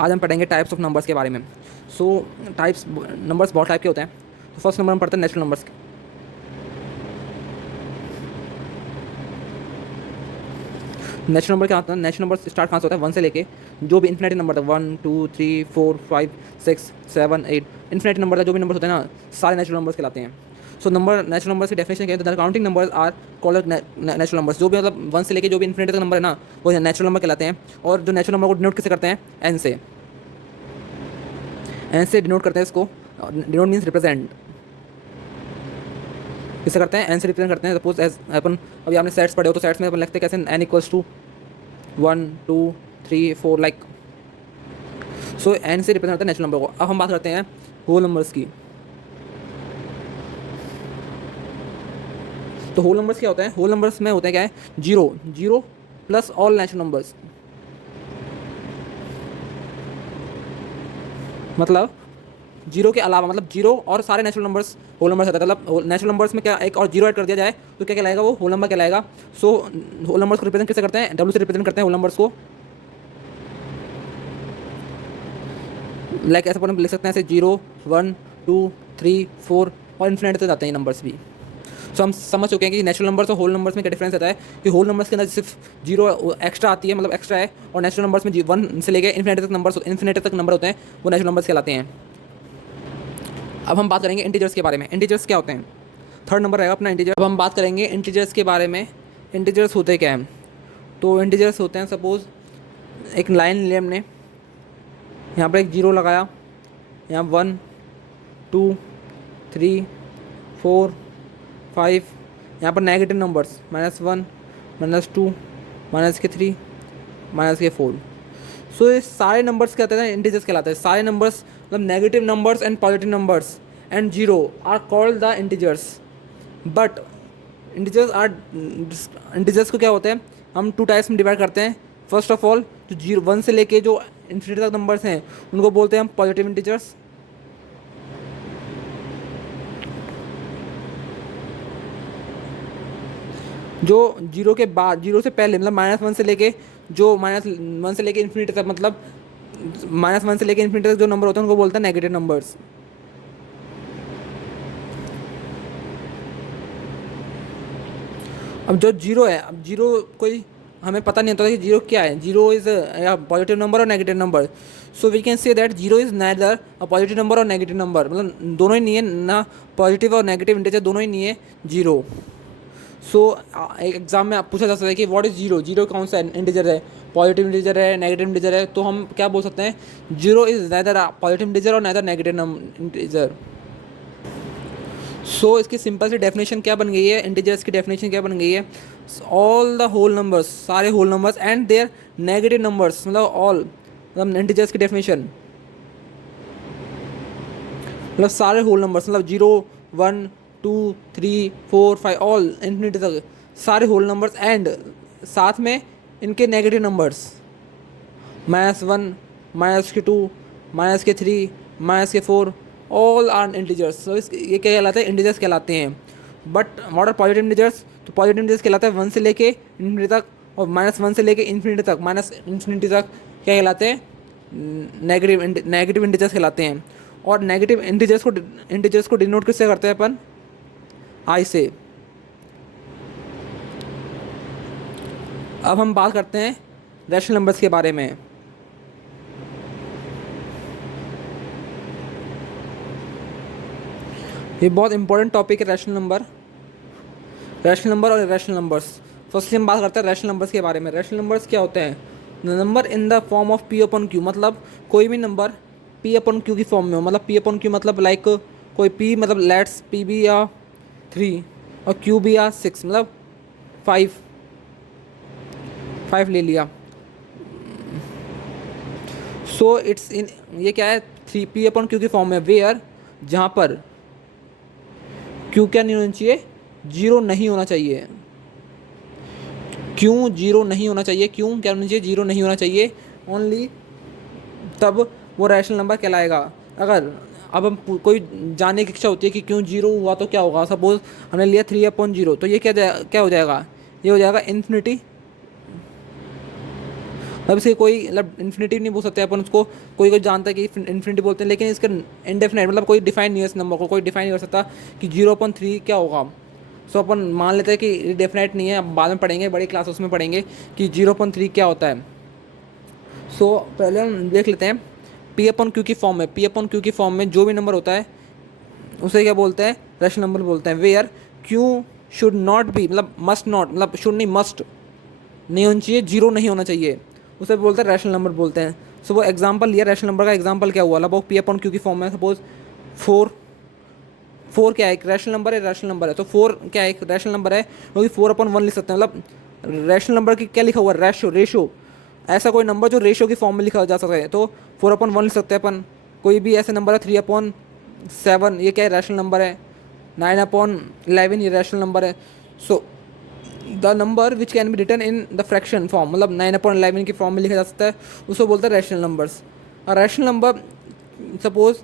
आज हम पढ़ेंगे टाइप्स ऑफ नंबर्स के बारे में। सो टाइप्स नंबर्स बहुत टाइप के होते हैं। तो फर्स्ट नंबर हम पढ़ते हैं नेचुरल नंबर्स। नेचुरल नंबर क्या होता है? नेचुरल नंबर स्टार्ट कहाँ से होता है? 1 से लेके जो भी इन्फिनिटी नंबर था 1 2 3 4 5 6 7 8 इन्फिनिटी नंबर था, जो भी नंबर होते हैं ना, सारे नेचुरल नंबर्स कहलाते हैं। सो नंबर नेचुरल नंबर्स की डेफिनेशन क्या है? The counting numbers are called natural numbers. जो भी मतलब 1 से लेके जो भी इन्फिनिटी तक नंबर है ना, वो नेचुरल नंबर कहलाते हैं। और जो नेचुरल नंबर को डिनोट किससे करते हैं? एन से। एन से डिनोट करते हैं इसको। Denote means represent. किससे करते हैं? एन से रिप्रेजेंट करते हैं। सपोज एज अपन अभी आपने सेट्स पढ़े हो, तो सेट्स में अपन लिखते हैं कैसे? N equals to 1 2 3 4 like. So N से रिप्रेजेंट होता है नेचुरल नंबर को। अब हम बात करते हैं होल नंबर्स की। तो होल नंबर्स क्या होता है? होल नंबर्स में होते हैं क्या है? Zero, zero plus all natural numbers. मतलब जीरो के अलावा, मतलब जीरो और सारे नेचुरल नंबर्स होल नंबर्स आता है। मतलब नेचुरल नंबर्स में क्या एक और जीरो ऐड कर दिया जाए तो क्या कहलाएगा? वो होल नंबर कहलाएगा। सो होल नंबर्स को रिप्रेजेंट कैसे करते हैं? डब्ल्यू से रिप्रेजेंट करते हैं होल नंबर्स को। लाइक ऐसे अपन लिख सकते हैं ऐसे 0 1 2 3 4 और इन्फिनिटी तक जाते हैं नंबर्स भी। सो हम समझ चुके हैं कि नेचुरल नंबर्स और होल नंबर्स में क्या डिफरेंस रहता है। कि होल नंबर्स के अंदर सिर्फ जीरो एक्स्ट्रा आती है, मतलब एक्स्ट्रा है। और नेचुरल नंबर्स में 1 से लेकर इन्फिनिटी तक नंबर होते हैं, वो नेचुरल नंबर्स कहलाते हैं। अब हम बात करेंगे इंटीजर्स के बारे में। इंटीजर्स क्या होते हैं? थर्ड नंबर रहेगा अपना इंटीजर। अब हम बात करेंगे इंटीजर्स के बारे में। इंटीजर्स होते क्या हैं? तो इंटीजर्स होते हैं, सपोज एक लाइन लिया हमने, यहाँ पर एक जीरो लगाया, यहाँ 1 2 3 4 5, यहाँ पर नेगेटिव नंबर्स -1 -2 -3 -4। सो ये सारे नंबर्स क्या होते हैं? इंटीजर्स कहलाते हैं। सारे नंबर्स मतलब negative numbers and positive numbers and zero are called the integers. But integers को क्या होते हैं? हम 2 टाइप्स में डिवाइड करते हैं। फर्स्ट ऑफ ऑल, जो 1 से लेके जो इन्फिनिटी तक नंबर्स हैं उनको बोलते हैं हम पॉजिटिव इंटीजर्स। जो जीरो के बाद, जीरो से पहले, मतलब -1 से लेके जो -1 से लेके इन्फिनिटी तक, मतलब -1 से लेके इन्फिनिटी तक जो नंबर होते हैं उनको बोलते हैं नेगेटिव नंबर्स। अब जो जीरो है, अब जीरो कोई हमें पता नहीं होता कि जीरो क्या है। जीरो इज़ पॉजिटिव नंबर और negative number. So we can say that zero is neither a positive number और नेगेटिव नंबर, मतलब दोनों ही नहीं है ना, पॉजिटिव और नेगेटिव इंटीजर दोनों ही नहीं है जीरो। सो एक एग्जाम में आप पूछा जा सकता है कि व्हाट इज़ जीरो? जीरो कौन सा इंटीजर है? पॉजिटिव इंटीजर है, नेगेटिव इंटीजर है? तो हम क्या बोल सकते हैं? Zero is neither positive integer और नाइदर नेगेटिव इंटीजर। सो इसकी सिंपल सी डेफिनेशन क्या बन गई है? इंटीजर्स की डेफिनेशन क्या बन गई है? ऑल द होल नंबर्स, सारे whole numbers and their negative numbers, मतलब ऑल, मतलब इंटीजर्स की डेफिनेशन मतलब सारे होल नंबर्स, मतलब 0 1 2 3 4 5 ऑल इन्फिनिटी तक सारे होल नंबर्स एंड साथ में इनके negative numbers -1 -2 -3 -4 all are integers. So ये क्या कहलाते हैं? इंटीजर्स कहलाते हैं। But what are positive integers? तो पॉजिटिव इंटीजर्स कहलाते हैं 1 से लेके इन्फिनिटी तक, और -1 से लेके इन्फिनिटी तक, -इन्फिनिटी तक क्या कहलाते हैं? नेगेटिव इंटीजर्स कहलाते हैं। और नेगेटिव इंटीजर्स को डिनोट किससे करते हैं अपन? आई से। अब हम बात करते हैं रैशनल नंबर्स के बारे में। ये बहुत इंपॉर्टेंट टॉपिक है रैशनल नंबर और इरेशनल नंबर्स। फर्स्टली हम बात करते हैं रैशनल नंबर्स के बारे में। रैशनल नंबर्स क्या होते हैं? Number in the form of P upon Q, मतलब कोई भी नंबर P अपॉन Q की फॉर्म में हो। मतलब P अपॉन Q मतलब लाइक कोई P, मतलब लेट्स P भी या 3 और Q भी या 6, मतलब 5 ले लिया। सो इट्स इन, ये क्या है? 3 P अपॉन Q की फॉर्म में, वेयर जहाँ पर क्यों क्या नहीं होना चाहिए? जीरो नहीं होना चाहिए। क्यों जीरो नहीं होना चाहिए? क्यों क्या होना चाहिए? जीरो नहीं होना चाहिए। ओनली तब वो रैशनल नंबर कहलाएगा। अगर अब हम कोई जानने की इच्छा होती है कि क्यों जीरो हुआ तो क्या होगा, सपोज हमने लिया 3/0, तो ये क्या हो जाएगा? ये हो जाएगा इन्फिनिटी, अब इसे कोई मतलब इन्फिनिटी नहीं बोल सकते अपन उसको, कोई कोई जानता है कि इन्फिनिटी बोलते हैं, लेकिन इसका इंडेफिनाइट मतलब कोई डिफाइन नहीं है इस नंबर को, कोई डिफाइन नहीं कर सकता कि 0.3 क्या होगा। सो अपन मान लेते हैं कि डेफिनेट नहीं है, अब बाद में पढ़ेंगे, बड़ी क्लासेस में पढ़ेंगे कि 0.3 क्या होता है। सो पहले हम देख लेते हैं पी अपन क्यू की फॉर्म में, पी अपन क्यू की फॉर्म में जो भी नंबर होता है उसे क्या बोलते हैं, रैशनल नंबर बोलते हैं। Where Q should not be मतलब मस्ट नॉट मतलब शुड नहीं मस्ट नहीं होना चाहिए, जीरो नहीं होना चाहिए, उसे बोलते हैं रैशनल नंबर बोलते हैं। सो वो एग्जांपल लिया रैशनल नंबर का, एग्जांपल क्या हुआ, लगभग पी अपन क्यू की फॉर्म में सपोज 4, 4 क्या है, एक रैशनल नंबर है, रैशनल नंबर है, तो 4 क्या है, एक रैशनल नंबर है, क्योंकि 4/1 लिख सकते हैं, मतलब रैशनल नंबर की क्या लिखा हुआ है, रेशो, ऐसा कोई नंबर जो रेशो की फॉर्म में लिखा जा सकता है, तो 4/1 लिख सकते हैं अपन। कोई भी ऐसे नंबर है 3/7, ये क्या है, रैशनल नंबर है। 9/11 ये रैशनल नंबर है। So the number which can be written in the fraction form, मतलब 9/11 की फॉर्म में लिखा जा सकता है, उसको बोलते हैं रैशनल नंबर्स। और रैशनल नंबर सपोज,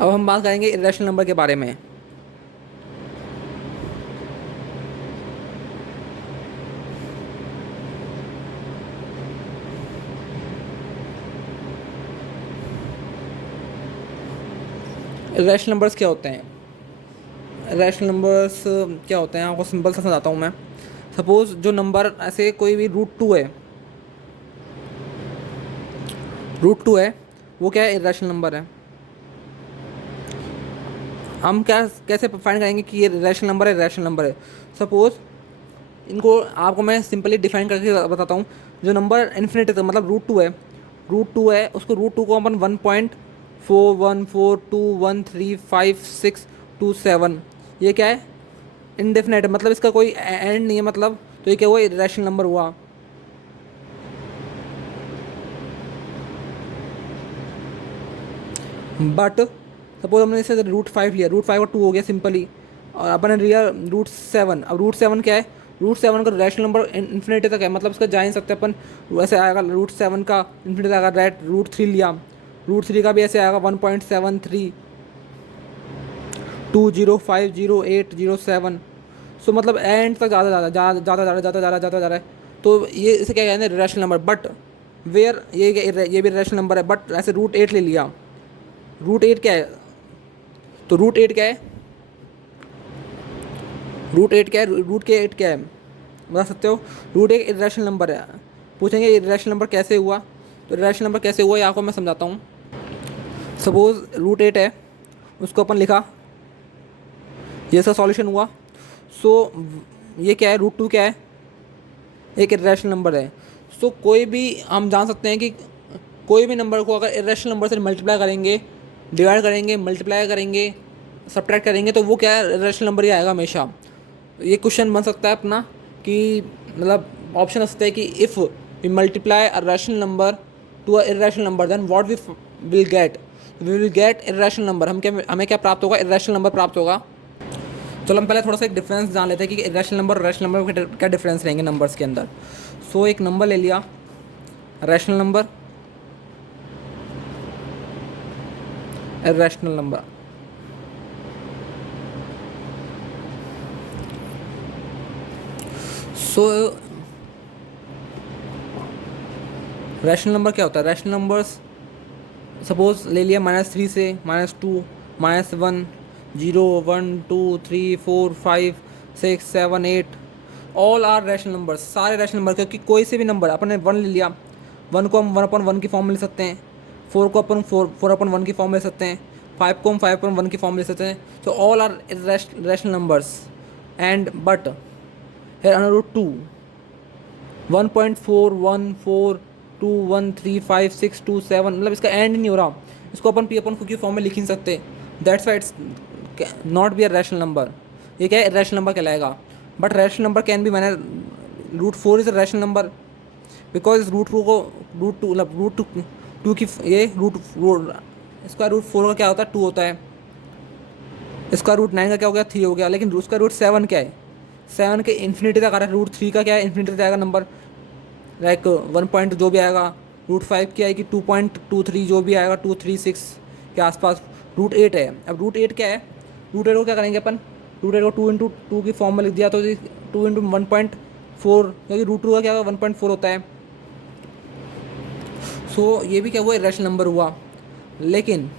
अब हम बात करेंगे इरेशनल नंबर के बारे में। इरेशनल नंबर्स क्या होते हैं, इरेशनल नंबर्स क्या होते हैं आपको सिंपल सा समझाता हूँ मैं। सपोज जो नंबर ऐसे कोई भी √2 है, √2 है, वो क्या है, इरेशनल नंबर है। हम क्या कैसे फाइंड करेंगे कि ये रैशनल नंबर है, रैशनल नंबर है। सपोज इनको आपको मैं सिंपली डिफाइन करके बताता हूँ। जो नंबर इन्फिनिटी तक मतलब √2 है, उसको √2 को अपन 1.4142135627, ये क्या है, इनडेफिनेट है, मतलब इसका कोई एंड नहीं है, मतलब तो ये क्या हुआ, रैशनल नंबर हुआ। बट सपोज हमने इसे √5 लिया, √5 और 2 हो गया सिंपली, और अपन ने लिया √7। अब √7 क्या है, √7 का रैशनल नंबर इन्फिनिटी तक है, मतलब इसका जा नहीं सकते अपन, वैसे आएगा √7 का इन्फिनिटी तक आएगा, राइट। √3 लिया, √3 का भी ऐसे आएगा 1.7320500807। सो मतलब एंड तक ज़्यादा जा रहा है, तो ये इसे क्या कहते हैं, रैशनल नंबर। बट वेयर ये भी रैशनल नंबर है, बट ऐसे √8 ले लिया, √8 क्या है, तो √8 क्या है, √8 क्या है, √8 क्या है बता सकते हो। √8 एक इरेशनल नंबर है। पूछेंगे इरेशनल नंबर कैसे हुआ, तो इरेशनल नंबर कैसे हुआ ये आपको मैं समझाता हूँ। सपोज √8 है, उसको अपन लिखा, ये इसका सॉल्यूशन हुआ। सो ये क्या है, √2 क्या है, एक इरेशनल नंबर है। सो कोई भी हम जान सकते हैं कि कोई भी नंबर को अगर इरेशनल नंबर से मल्टीप्लाई करेंगे, डिवाइड करेंगे, मल्टीप्लाई करेंगे, सब्ट्रैक्ट करेंगे, तो वो क्या है, इरेशनल नंबर ही आएगा हमेशा। ये क्वेश्चन बन सकता है अपना कि मतलब ऑप्शन हो सकता है कि if we multiply a rational number to a irrational number then what we will get irrational number. हमें क्या प्राप्त होगा, इरेशनल नंबर प्राप्त होगा। चलो हम पहले थोड़ा सा एक डिफरेंस जान लेते हैं कि इरेशनल नंबर और रैशनल नंबर के क्या डिफरेंस रहेंगे नंबर्स के अंदर। सो एक नंबर ले लिया, रैशनल नंबर, इरेशनल नंबर। सो रैशनल नंबर क्या होता है, रैशनल नंबर्स सपोज ले लिया -3 से -2 -1 0 1 2 3 4 5 6 7 8 ऑल आर रैशनल नंबर्स, सारे रैशनल नंबर, क्योंकि कोई से भी नंबर अपन ने 1 ले लिया, 1 को हम 1/1 की फॉर्म में ले सकते हैं, 4 को अपन 4/1 की फॉर्म में ले सकते हैं, 5 को हम 5/1 की फॉर्म में ले सकते हैं। So all are rational numbers and but here another 2 1.4142135627, मतलब इसका एंड नहीं हो रहा, इसको अपन पी अपन क्यू की फॉर्म में लिख नहीं सकते। That's why it's not be a rational number, ये क्या है, रैशनल नंबर कहलाएगा। But rational number can be, मैंने √4 is a rational number because √2 को √2 मतलब √2 की ये इसका √4 का क्या होता है, 2 होता है, इसका √9 का क्या हो गया, 3 हो गया, लेकिन उसका √7 क्या है, 7 के इन्फिनिटी तक आ रहा है, √3 का क्या है, इन्फिनिटी तक आएगा नंबर, लाइक 1 पॉइंट जो भी आएगा, √5 की आएगी 2.23 जो भी आएगा 236 के आसपास, √8 है। अब √8 क्या है, √8 को क्या करेंगे अपन, √8 को 2 × 2 की फॉर्म में लिख दिया, तो 2 × 4, क्योंकि रूट 2 का क्या होगा 1.4 होता है। सो ये भी क्या हुआ रैशनल नंबर हुआ। लेकिन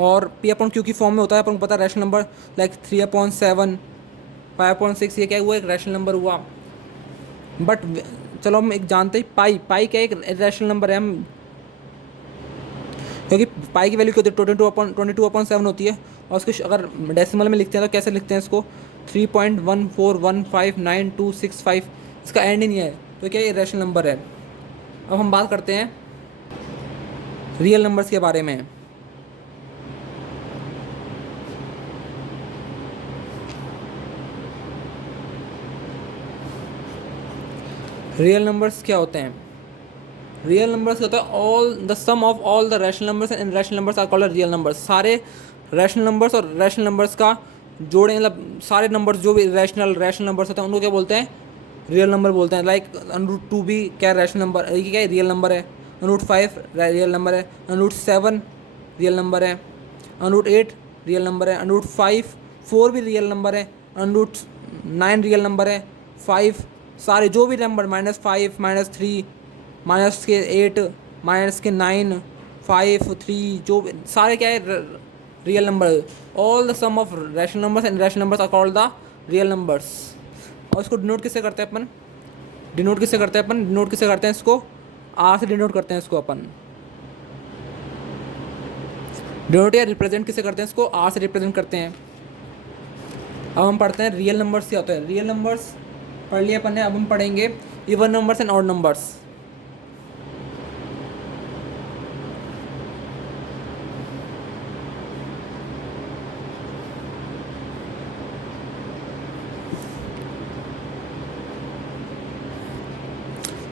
और पी अपॉन क्यू की फॉर्म में होता है, अपन को पता है रैशनल नंबर लाइक 3/7, 5/6, ये क्या हुआ एक रैशनल नंबर हुआ। बट चलो हम एक जानते ही पाई क्या एक रैशनल नंबर है, हम क्योंकि पाई की वैल्यू क्या होती है 22/7 होती है। और उसको अगर डेसिमल में लिखते हैं तो कैसे लिखते हैं इसको 3.14159.265, इसका एंड ही नहीं है, तो क्या ये रैशनल नंबर है। अब हम बात करते हैं रियल नंबर्स के बारे में। रियल नंबर्स क्या होते हैं? रियल नंबर्स क्या होता है all the sum of all the rational numbers and rational numbers are called real numbers. सारे रैशनल नंबर्स और रैशनल नंबर्स का जोड़े, मतलब सारे नंबर्स जो भी रैशनल नंबर्स होते हैं उनको क्या बोलते हैं? रियल नंबर बोलते हैं। लाइक √2 भी क्या रैशनल नंबर, ये क्या है रियल नंबर है। √5 रियल नंबर है। √7 रियल नंबर है। √8 रियल नंबर है। √5 4 भी रियल नंबर है। √9 रियल नंबर है। 5 सारे जो भी नंबर -5 -3 -8 -9 5 3 जो सारे क्या है real number. All the sum of rational numbers and rational numbers are called the real numbers. और इसको डिनोट किससे करते हैं अपन? डिनोट किससे करते हैं इसको? आर से डिनोट करते हैं इसको अपन। डिनोट या रिप्रेजेंट किससे करते हैं इसको? आर से रिप्रेजेंट करते हैं। अब हम पढ़ते हैं रियल नंबर्स क्या होता है। रियल नंबर्स पढ़ लिया अपन ने, अब हम पढ़ेंगे even numbers and odd numbers.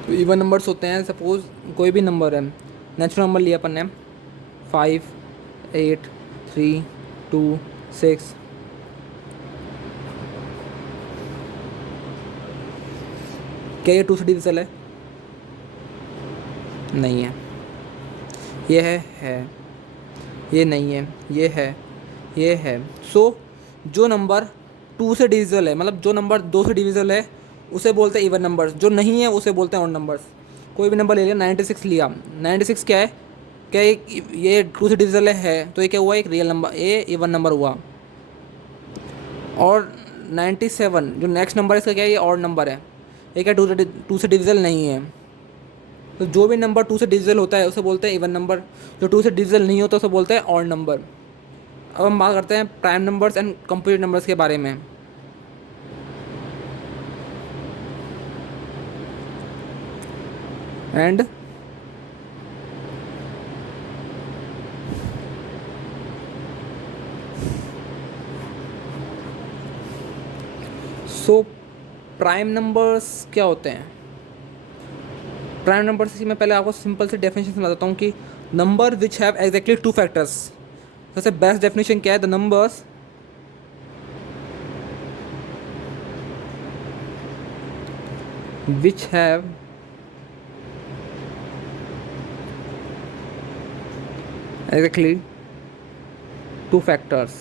तो इवन नंबर्स होते हैं, सपोज कोई भी नंबर है, नेचुरल नंबर लिया अपन ने 5 8 3 2 6, क्या ये 2 से डिविजिबल है? नहीं है। ये है, ये नहीं है, ये है। सो जो नंबर 2 से डिविजिबल है, मतलब जो नंबर 2 से डिविजिबल है उसे बोलते हैं इवन नंबर्स, जो नहीं है उसे बोलते हैं ऑड नंबर्स। कोई भी नंबर ले लिया 96 लिया, 96 क्या है? क्या ये 2 से डिविजिबल है, तो ये क्या हुआ एक रियल नंबर, ये इवन नंबर हुआ। और 97 जो नेक्स्ट नंबर है इसका क्या है? ये ऑड नंबर है, ये क्या 2 से डिविजिबल नहीं है। तो जो भी नंबर 2 से डिविजिबल होता है उसे बोलते हैं इवन नंबर, जो 2 से डिविजिबल नहीं होता उसे बोलते हैं ऑड नंबर। अब हम बात करते हैं prime numbers and composite numbers के बारे में। एंड सो प्राइम नंबर्स क्या होते हैं? प्राइम नंबर्स की मैं पहले आपको सिंपल से डेफिनेशन समझाता हूँ कि number which have exactly 2 factors. सबसे बेस्ट डेफिनेशन क्या है? The numbers which have exactly 2 factors.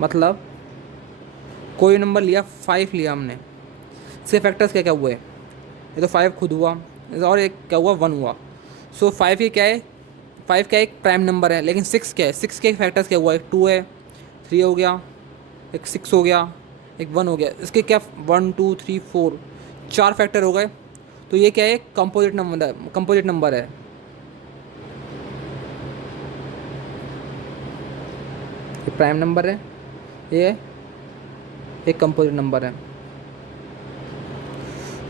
मतलब कोई नंबर लिया 5 लिया हमने, इसके फैक्टर्स क्या क्या हुए? ये तो 5 खुद हुआ और एक क्या हुआ 1 हुआ। सो 5 ये क्या है? 5 क्या एक प्राइम नंबर है। लेकिन 6 क्या है? 6 के फैक्टर्स क्या हुआ? एक 2 है, 3 हो गया, एक 6 हो गया, एक 1 हो गया। इसके क्या 1 2 3 4 4 फैक्टर हो गए। तो ये क्या है? कंपोजिट नंबर है। ये प्राइम नंबर है, ये एक कंपोजिट नंबर है।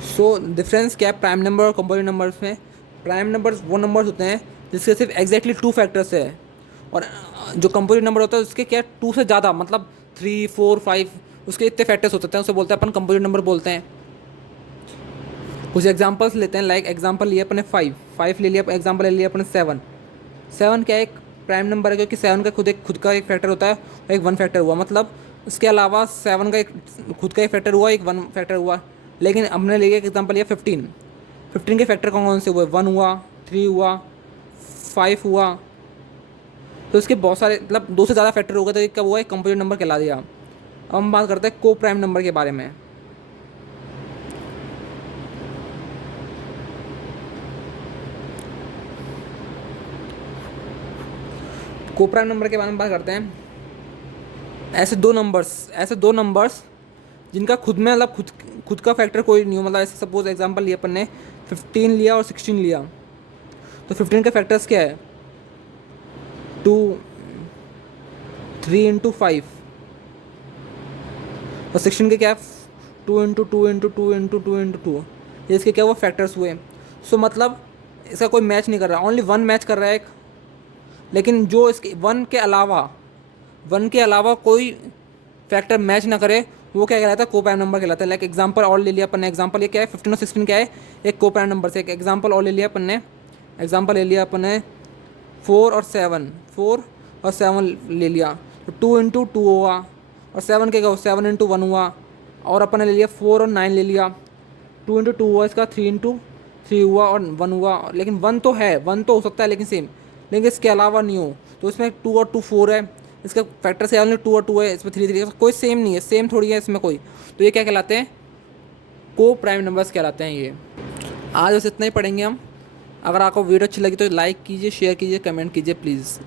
सो डिफरेंस क्या है प्राइम नंबर और कंपोजिट नंबर्स में? प्राइम नंबर्स वो नंबर्स होते हैं जिसके सिर्फ एग्जैक्टली 2 फैक्टर्स है, और जो कंपोजिट नंबर होता है उसके क्या 2 से ज़्यादा, मतलब 3 4 5 उसके इतने फैक्टर्स होते हैं, उसे बोलते हैं अपन कंपोजिट नंबर बोलते हैं। कुछ एग्जांपल्स लेते हैं, लाइक एग्जांपल लिया अपने 5 ले लिया, एग्जांपल ले लिया अपने 7 क्या एक प्राइम नंबर है, क्योंकि 7 का खुद का एक फैक्टर होता है और एक 1 फैक्टर हुआ। मतलब इसके अलावा 7 का एक खुद का एक फैक्टर हुआ, एक 1 फैक्टर हुआ। लेकिन हमने लिया एग्जांपल लिया 15 के फैक्टर कौन कौन से हुए? 1 हुआ, 3 हुआ, 5 हुआ। तो इसके बहुत सारे, मतलब 2 से ज़्यादा फैक्टर हो गए तो एक कब हुआ? एक कंपोजिट नंबर कहला दिया। अब हम बात करते हैं को प्राइम नंबर के बारे में। को प्राइम नंबर के बारे में बात करते हैं। ऐसे दो नंबर्स जिनका खुद में मतलब खुद का फैक्टर कोई नहीं हो, मतलब ऐसे सपोज एग्जांपल लिया अपन ने 15 लिया और 16 लिया, तो 15 का फैक्टर्स क्या है 2, 3 इंटू 5, और 16 के क्या 2 इंटू 2 इंटू 2 इंटू 2 इंटू 2, ये इसके क्या वो फैक्टर्स हुए। सो मतलब इसका कोई मैच नहीं कर रहा, ओनली वन मैच कर रहा है एक, लेकिन जो इसके वन के अलावा कोई फैक्टर मैच ना करे वो क्या कहलाता है, को प्राइम नंबर कहलाता है। लाइक एग्जांपल और ले लिया अपन ने, एग्जांपल ये क्या है 15 और 16 क्या है, एक को प्राइम नंबर से। एक एग्जांपल और ले लिया अपन ने, एग्जांपल ले लिया अपन ने 4 और 7 ले लिया, तो 2 इंटू 2 हुआ, और 7 के क्या 7 इंटू 1 हुआ, और अपन ने ले लिया 4 और 9 ले लिया, 2 इंटू 2 हुआ, इसका 3 इंटू 3 हुआ और 1 हुआ। लेकिन 1 तो है, 1 तो हो सकता है लेकिन सेम, लेकिन इसके अलावा नहीं हो, तो इसमें 2 और 2 4 है, इसका फैक्टर से ऑनली 2 और 2 है, इसमें 3 3, कोई सेम नहीं है, सेम थोड़ी है इसमें कोई, तो ये क्या कहलाते हैं, को प्राइम नंबर्स कहलाते हैं ये। आज बस इतना ही पढ़ेंगे हम। अगर आपको वीडियो अच्छी लगी तो लाइक कीजिए, शेयर कीजिए, कमेंट कीजिए प्लीज़।